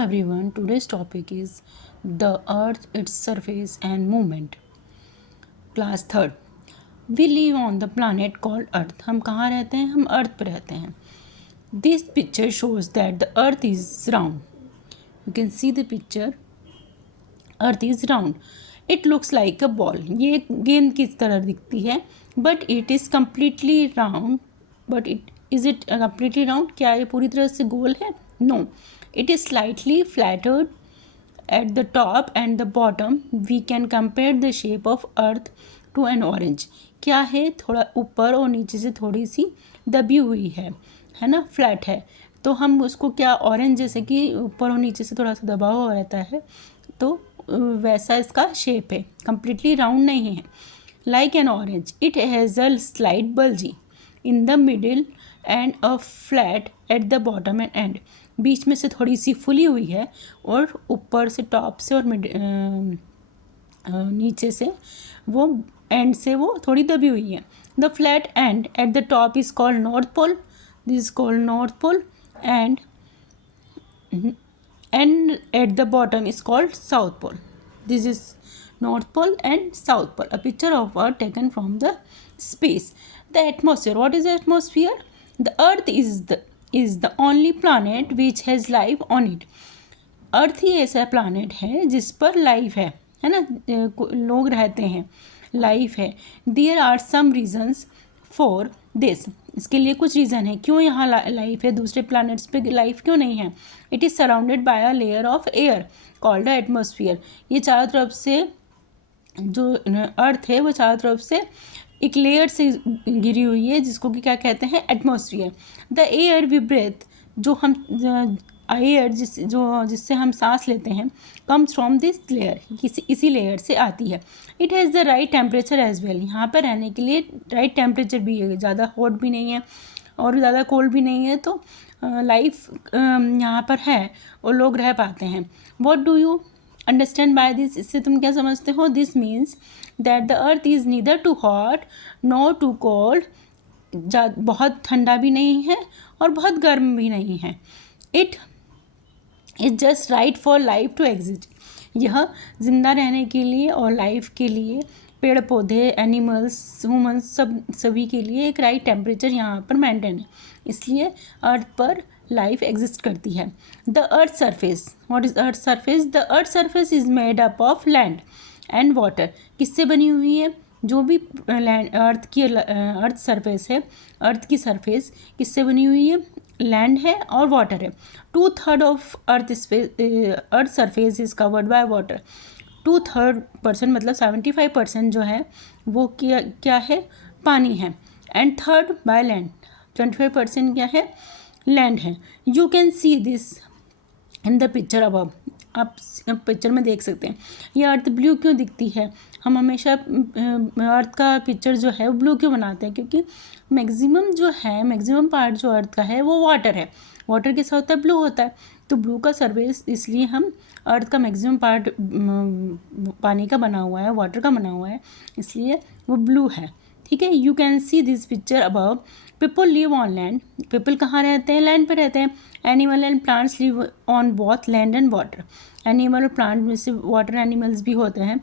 everyone, today's topic is the earth, its surface and movement. Class 3rd. We live on the planet called earth. हम कहाँ रहते हैं? हम अर्थ पर रहते हैं. This picture shows that the earth is round. You can see the picture. Earth is round. It looks like a ball. ये एक गेंद की तरह दिखती है. But it is completely round. But is it completely round? क्या ये पूरी तरह से गोल है? No. It is slightly flattered at the top and the bottom. We can compare the shape of earth to an orange. क्या है? थोड़ा ऊपर और नीचे से थोड़ी सी दबी हुई है ना, फ्लैट है. तो हम उसको क्या, ऑरेंज जैसे कि ऊपर और नीचे से थोड़ा सा दबा हुआ रहता है, तो वैसा इसका शेप है. कम्प्लीटली राउंड नहीं है. Like an orange, it has a slight bulgy in the middle and a flat at the bottom end end. बीच में से थोड़ी सी फुली हुई है और ऊपर से, टॉप से और नीचे से, वो एंड से वो थोड़ी दबी हुई है. The flat end at the top is called North Pole. This is called North Pole and at the bottom is called south pole. This is north pole and south pole. A picture of earth taken from the space. The atmosphere. What is the atmosphere? The earth is the only planet which has life on it. अर्थ ही ऐसा planet है जिस पर life है ना, लोग रहते हैं, life है. There are some reasons for this. इसके लिए कुछ रीज़न है क्यों यहाँ लाइफ है, दूसरे प्लैनेट्स पे लाइफ क्यों नहीं है. It is surrounded by a layer of air called a atmosphere. ये चारों तरफ से, जो अर्थ है वो चारों तरफ से एक लेयर से घिरी हुई है जिसको कि क्या कहते हैं, atmosphere. The air we breathe, जो हम एयर जिससे हम सांस लेते हैं, कम्स फ्रॉम दिस लेयर, इसी लेयर से आती है. It has the right temperature as well. यहाँ पर रहने के लिए राइट टेम्परेचर भी है, ज़्यादा हॉट भी नहीं है और ज़्यादा कोल्ड भी नहीं है, तो लाइफ यहाँ पर है और लोग रह पाते हैं. What do you understand by this? इससे तुम क्या समझते हो? This means that the earth is neither too hot nor too cold. बहुत ठंडा भी नहीं है और बहुत गर्म भी नहीं है. It is just right for life to exist. यह जिंदा रहने के लिए और लाइफ के लिए, पेड़ पौधे, एनिमल्स, ह्यूमंस, सभी के लिए एक राइट टेम्परेचर यहाँ पर मेंटेन है, इसलिए अर्थ पर लाइफ एग्जिस्ट करती है. The earth surface. What is earth surface? The earth surface is made up of land and water. किससे बनी हुई है? जो भी अर्थ सरफेस है, अर्थ की सरफेस किससे बनी हुई है? लैंड है और वाटर है. 2/3 of earth surface is covered by water. 2/3% मतलब 75% जो है वो क्या है? पानी है. And 1/3 by land. 25% क्या है? लैंड है. You can see this in the picture above. आप पिक्चर में देख सकते हैं. ये अर्थ ब्लू क्यों दिखती है? हम हमेशा अर्थ का पिक्चर जो है वो ब्लू क्यों बनाते हैं? क्योंकि मैक्सिमम पार्ट जो अर्थ का है वो वाटर है. वाटर के साथ होता है, ब्लू होता है, तो ब्लू का सरफेस, इसलिए हम अर्थ का मैक्सिमम पार्ट पानी का बना हुआ है, वाटर का बना हुआ है, इसलिए वो ब्लू है. ठीक है. You can see this picture above. People live on land. People कहाँ रहते हैं? लैंड पे रहते हैं. Animal and plants live on both land and water. Animal और प्लांट में से वाटर एनिमल्स भी होते हैं,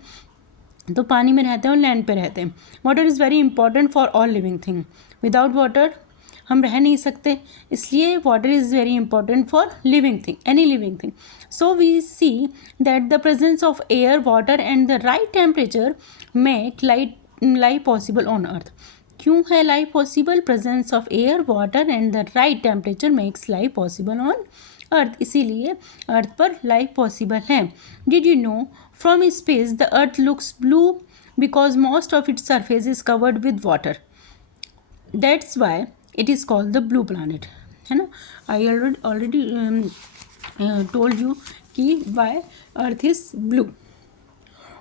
तो पानी में रहते हैं और लैंड पे रहते हैं. Water is very important for all living thing. Without water हम रह नहीं सकते, इसलिए water is very important for living thing, any living thing. So we see that the presence of air, water and the right temperature make life possible on earth. क्यों है life possible? Presence of air, water and the right temperature makes life possible on earth. इसीलिए earth पर life possible है. Did you know from space the earth looks blue because most of its surface is covered with water. That's why it is called the blue planet, है ना. I already told you कि why earth is blue.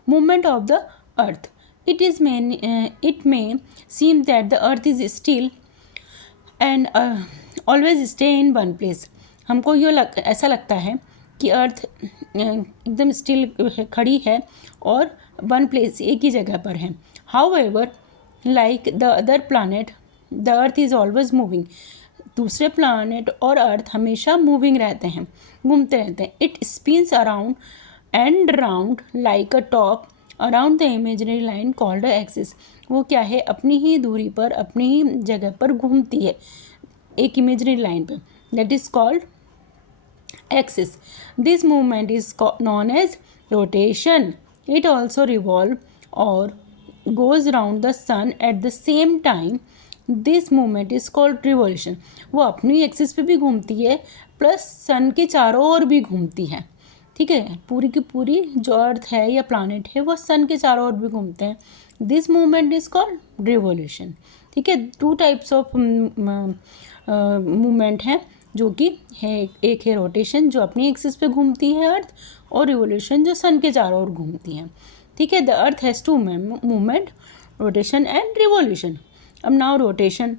Movement of the earth. It may seem that the earth is still and always stay in one place. हमको ऐसा लगता है कि अर्थ एकदम still खड़ी है और वन प्लेस, एक ही जगह पर है. However, like the other planet, the earth is always moving. दूसरे प्लानट और अर्थ हमेशा मूविंग रहते हैं, घूमते रहते हैं. It spins around and round like a top around the imaginary line called axis. वो क्या है, अपनी ही दूरी पर, अपनी ही जगह पर घूमती है एक इमेजिनरी लाइन पर, that is called axis. This movement is known as rotation. It also revolves or goes around the sun at the same time. This movement is called revolution. वो अपनी एक्सिस पे भी घूमती है प्लस सन के चारों ओर भी घूमती है. ठीक है, पूरी की पूरी जो अर्थ है या प्लानट है वो सन के चारों ओर भी घूमते हैं. This movement is called revolution. ठीक है, 2 टाइप्स ऑफ मूवमेंट हैं जो कि है, एक है रोटेशन जो अपनी एक्सिस पे घूमती है अर्थ, और रिवोल्यूशन जो सन के चारों ओर घूमती है. ठीक है, the earth has 2 movement, rotation and revolution. अब now rotation.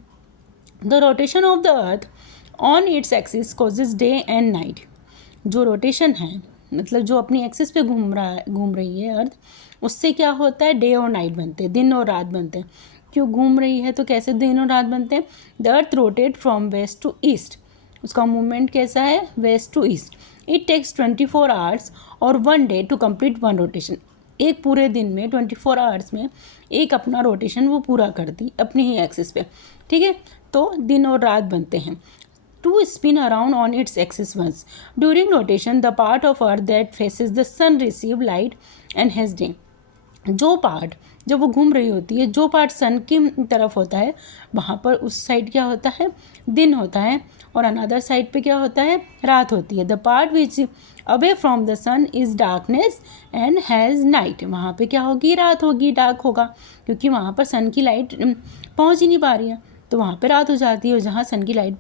The rotation of the earth on its axis causes day and night. जो रोटेशन है, मतलब जो अपनी एक्सिस पे घूम रही है अर्थ, उससे क्या होता है, डे और नाइट बनते हैं, दिन और रात बनते हैं. क्यों घूम रही है तो कैसे दिन और रात बनते हैं. The earth rotate from west to east. उसका मूवमेंट कैसा है, west to east. It takes 24 hours और 1 डे टू कंप्लीट 1 रोटेशन. एक पूरे दिन में 24 आवर्स में एक अपना रोटेशन वो पूरा करती अपनी ही एक्सिस पे. ठीक है, तो दिन और रात बनते हैं. To spin around on its axis once. During rotation the part of earth that faces the sun receive light and has day. जो पार्ट, जब वो घूम रही होती है, जो पार्ट सन की तरफ होता है वहाँ पर उस साइड क्या होता है, दिन होता है, और अनदर साइड पे क्या होता है, रात होती है. The part which away from the sun is darkness and has night. वहाँ पे क्या होगी, रात होगी, डार्क होगा, क्योंकि वहाँ पर सन की लाइट पहुँच ही नहीं पा रही है, तो वहाँ पे रात हो जाती है. और जहाँ सन की लाइट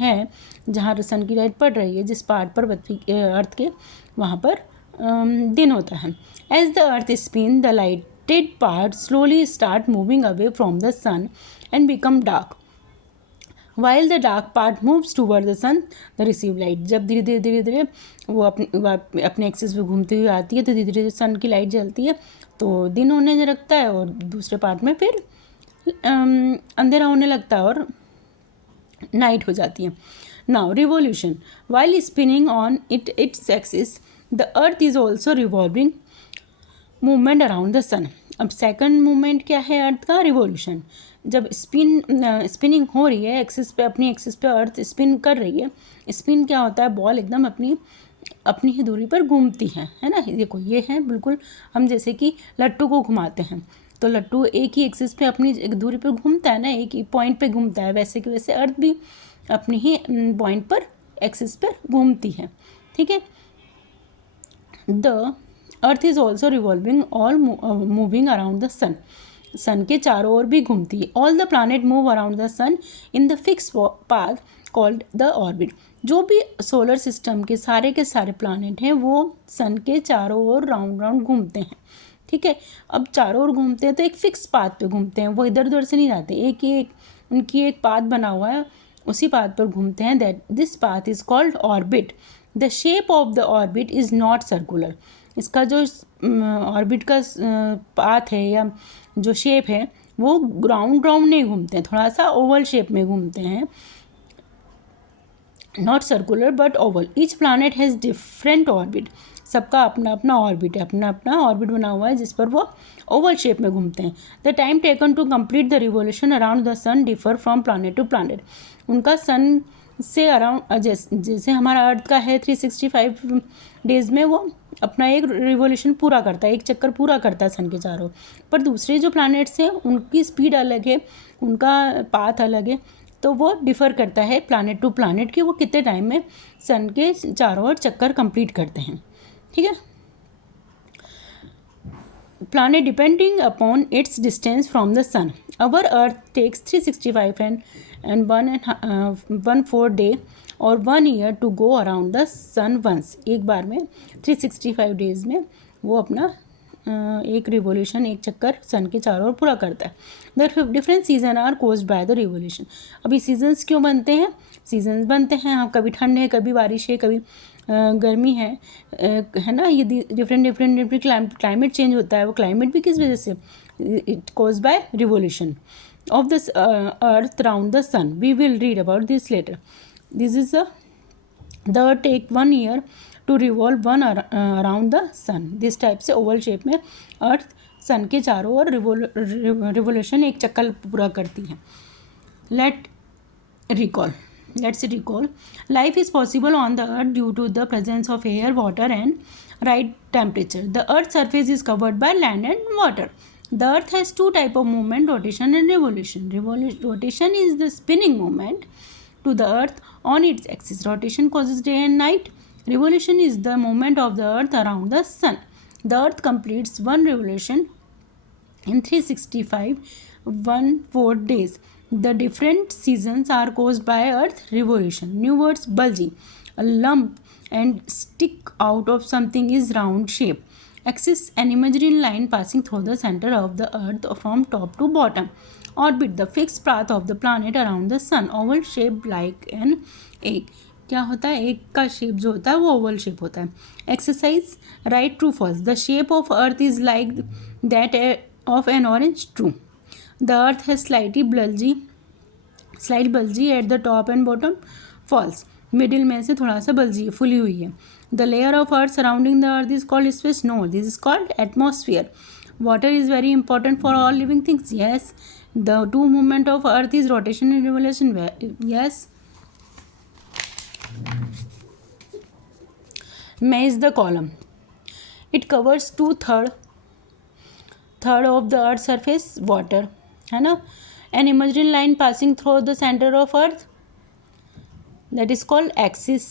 है, जहाँ सन की लाइट पड़ रही है जिस पार्ट पर अर्थ के, वहाँ पर दिन होता है. As the earth spin the lighted part slowly start moving away from the sun and become dark, while the dark part moves toward the sun the receive light. जब धीरे धीरे वो अपने एक्सिस पे घूमती हुई आती है तो धीरे धीरे सन की लाइट जलती है तो दिन होने लगता है, और दूसरे पार्ट में फिर अंधेरा होने लगता है और नाइट हो जाती है. Now revolution. While spinning on its axis the earth is also revolving movement around the sun. अब सेकंड मूवमेंट क्या है अर्थ का, रिवोल्यूशन. जब स्पिनिंग हो रही है एक्सिस पे, अपनी एक्सिस पे अर्थ स्पिन कर रही है. स्पिन क्या होता है, बॉल एकदम अपनी ही दूरी पर घूमती है ना. देखो ये है बिल्कुल, हम जैसे कि लट्टू को घुमाते हैं तो लट्टू एक ही एक्सिस पे अपनी दूरी पर घूमता है ना, एक ही पॉइंट पे घूमता है, वैसे कि वैसे अर्थ भी अपनी ही पॉइंट पर, एक्सिस पर घूमती है. ठीक है, the earth is also revolving all moving around the sun. Sun के चारों ओर भी घूमती है. All the planet move around the sun in the fix path called the orbit. जो भी सोलर सिस्टम के सारे प्लानट हैं वो सन के चारों ओर राउंड घूमते हैं. ठीक है, अब चारों ओर घूमते हैं तो एक फिक्स पाथ पे घूमते हैं, वो इधर उधर से नहीं जाते. एक उनकी एक पाथ बना हुआ है, उसी पाथ पर घूमते हैं. That this path is called orbit. The shape of the orbit is not circular. इसका जो ऑर्बिट का पाथ है या जो शेप है वो राउंड नहीं घूमते हैं, थोड़ा सा ओवल शेप में घूमते हैं. Not circular but Oval. Each planet has different orbit. सबका अपना अपना ऑर्बिट है, अपना ऑर्बिट बना हुआ है जिस पर वो ओवल शेप में घूमते हैं. The time taken to complete the revolution around the sun differ from planet to planet. उनका सन से अराउंड, जैसे हमारा अर्थ का है 365 डेज़ में वो अपना एक रिवोल्यूशन पूरा करता है, एक चक्कर पूरा करता है सन के चारों. पर दूसरे जो प्लैनेट्स हैं उनकी स्पीड अलग है, उनका पाथ अलग है, तो वो डिफ़र करता है प्लैनेट टू प्लैनेट कि वो कितने टाइम में सन के चारों ओर चक्कर कंप्लीट करते हैं. ठीक है, planet depending upon its distance from the sun. Our Earth takes 365 and 1/4 day or 1 year to go around the sun once. एक बार में 365 डेज में वो अपना एक रिवोल्यूशन, एक चक्कर सन के चारों ओर पूरा करता है. The different season are caused by the revolution. अभी सीजन्स क्यों बनते हैं? सीजन्स बनते हैं, हाँ, कभी ठंड है, कभी बारिश है, कभी गर्मी है ना. ये डिफरेंट क्लाइमेट चेंज होता है. वो क्लाइमेट भी किस वजह से? It cause by revolution. of the earth round the sun. We will read about this later. This is the earth take 1 year to revolve around the sun. This type से Oval shape में अर्थ सन के चारों ओर revolution एक चक्कर पूरा करती है. Let's recall. Life is possible on the earth due to the presence of air, water and right temperature. The earth's surface is covered by land and water. The earth has two types of movement, rotation and revolution. Rotation is the spinning movement to the earth on its axis. Rotation causes day and night. Revolution is the movement of the earth around the sun. The earth completes one revolution in 365 days. The different seasons are caused by earth revolution. New words: bulgy, a lump and stick out of something is round shape. Axis, an imaginary line passing through the center of the earth from top to bottom. Orbit, the fixed path of the planet around the sun. Oval shape like an egg. क्या होता है? एक का shape जो होता है वो Oval shape होता है. Exercise, right true false. The shape of earth is like that of an orange. True. The earth has slight bulgy at the top and bottom. False. Middle में से थोड़ा सा बल्जी फुली हुई है. The layer of earth surrounding the earth is called space. No, this is called atmosphere. Water is very important for all living things. Yes. The two movement of earth is rotation and revolution. Yes. Maze the column. It covers 2/3 of the earth's surface. Water, है ना. An imaginary line passing through the center of earth, that is called axis.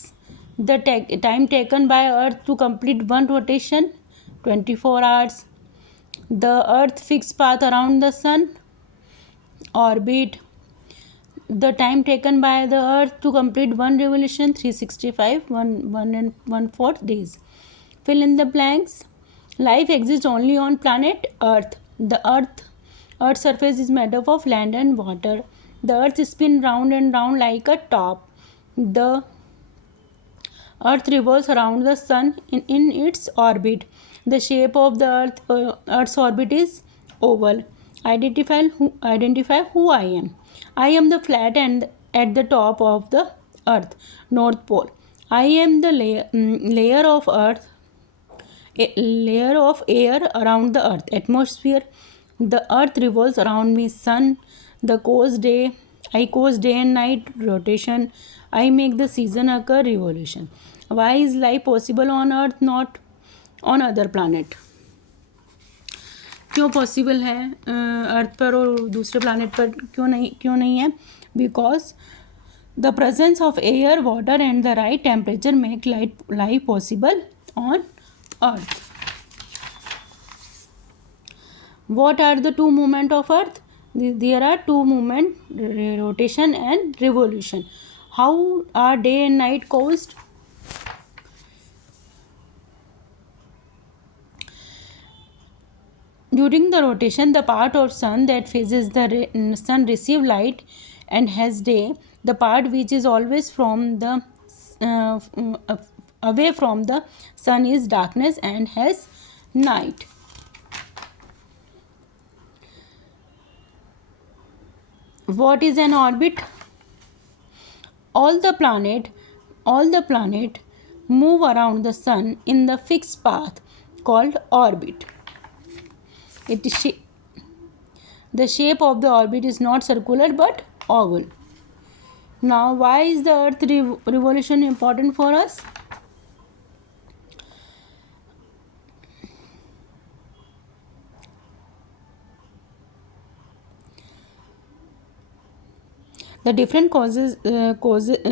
The time taken by earth to complete one rotation, 24 hours. The earth fixed path around the sun. Orbit, the time taken by the earth to complete one revolution, 365 1 days. Fill in the blanks. Life exists only on planet earth. The earth's surface is made up of land and water. The earth spins round and round like a top. The earth revolves around the sun in its orbit. The shape of the earth's orbit is oval. Identify who I am. I am the flat end at the top of the earth, North Pole. I am the layer of air around the earth, atmosphere. The earth revolves around me, sun. I cause day and night, rotation. I make the season occur, revolution. Why is life possible on earth, not on other planet? क्यों possible है अर्थ पर और दूसरे planet पर क्यों नहीं है? Because the presence of air, water and the right temperature make life possible on earth. What are the two movement of earth? There are two movement, rotation and revolution. How are day and night caused? During the rotation, the part of sun that faces the sun receive light and has day. The part which is always from the away from the sun is darkness and has night. What is an orbit? All the planet move around the sun in the fixed path called orbit. The shape of the orbit is not circular but oval. Now, why is the earth revolution important for us? The different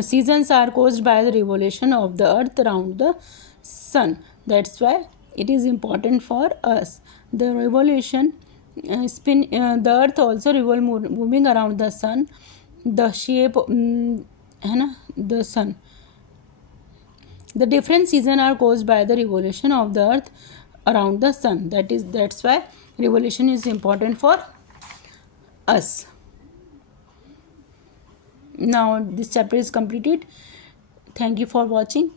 seasons are caused by the revolution of the earth around the sun. That's why it is important for us. The revolution the earth also revolve moving around the sun. The shape है ना, the sun. The different seasons are caused by the revolution of the earth around the sun. That's why revolution is important for us. Now this chapter is completed. Thank you for watching.